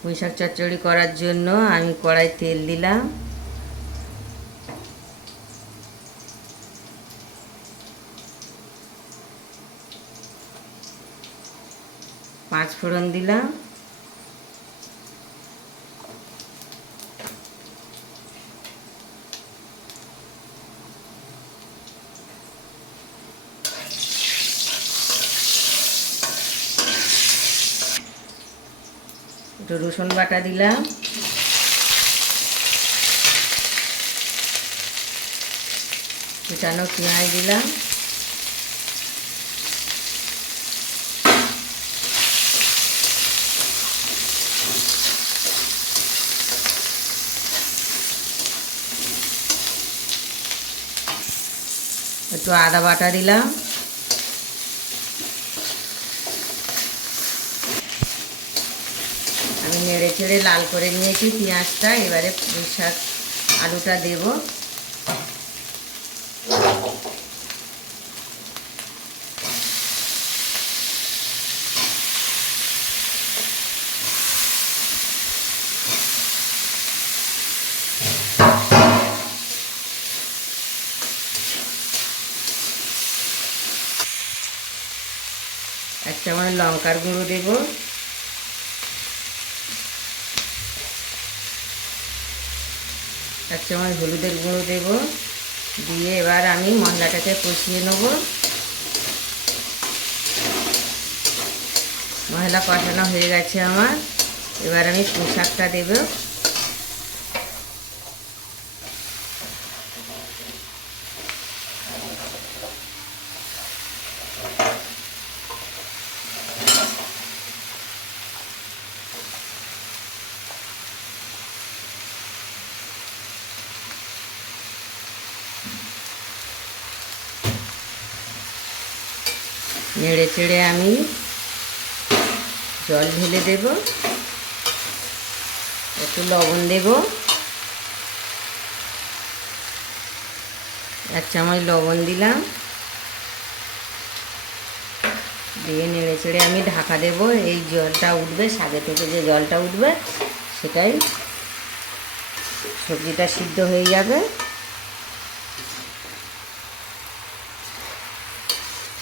পুঁইশাক চচ্চড়ি করার জন্য আমি কড়াই তেল দিলাম। পাঁচ ফোড়ন দিলাম। একটু রসুন বাটা দিলাম। কুচানো পেঁয়াজ দিলাম। একটু আদা বাটা দিলাম। আমি নেড়ে চেড়ে লাল করে নিয়েছি, পেঁয়াজটা, এবারে পুঁই শাক আলুটা দেব। এক চামচ লঙ্কার গুঁড়ো দেবো। এক চামচ হলুদের গুঁড়ো দেব। দিয়ে এবার আমি মশলাটাকে কষিয়ে নেব। মশলা কষানো হয়ে গেছে আমার। এবার আমি পোশাকটা দেব। নেড়ে চেড়ে আমি জল ঢেলে দেব। একটু লবণ দেব। এক চামচ লবণ দিলাম। দিয়ে নেড়ে চেড়ে আমি ঢাকা দেব। এই জলটা উঠবে শাকে থেকে যে জলটা উঠবে, সেটাই সবজিটা সিদ্ধ হয়ে যাবে।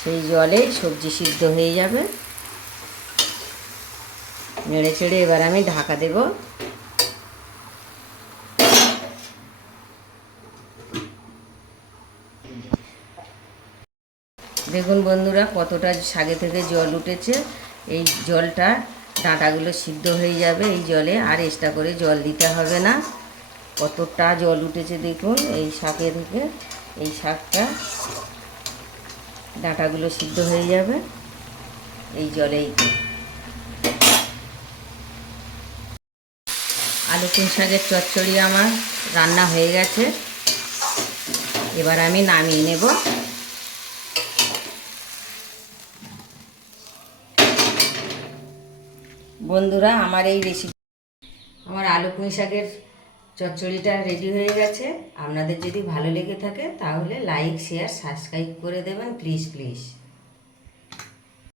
সেই জলে সবজি সিদ্ধ হয়ে যাবে। নেড়ে চেড়ে এবার আমি ঢাকা দেব। দেখুন বন্ধুরা, কতটা শাগে থেকে জল উঠেছে। এই জলটা ডাঁটাগুলো সিদ্ধ হয়ে যাবে এই জলে, আর এক্সট্রা করে জল দিতে হবে না। কতটা জল উঠেছে দেখুন, এই শাকে থেকে, এই শাকটা। ডাঁটাগুলো সিদ্ধ হয়ে যাবে। এই জলেই আলু কুন শাকের চচ্চড়ি আমার রান্না হয়ে গেছে। এবার আমি নামিয়ে নেব। বন্ধুরা, আমার এই রেসিপি আমার আলু পুঁই শাকের চচ্চড়িটা রেডি হয়ে গেছে। আপনাদের যদি ভালো লেগে থাকে, তাহলে লাইক শেয়ার সাবস্ক্রাইব করে দেবেন প্লিজ প্লিজ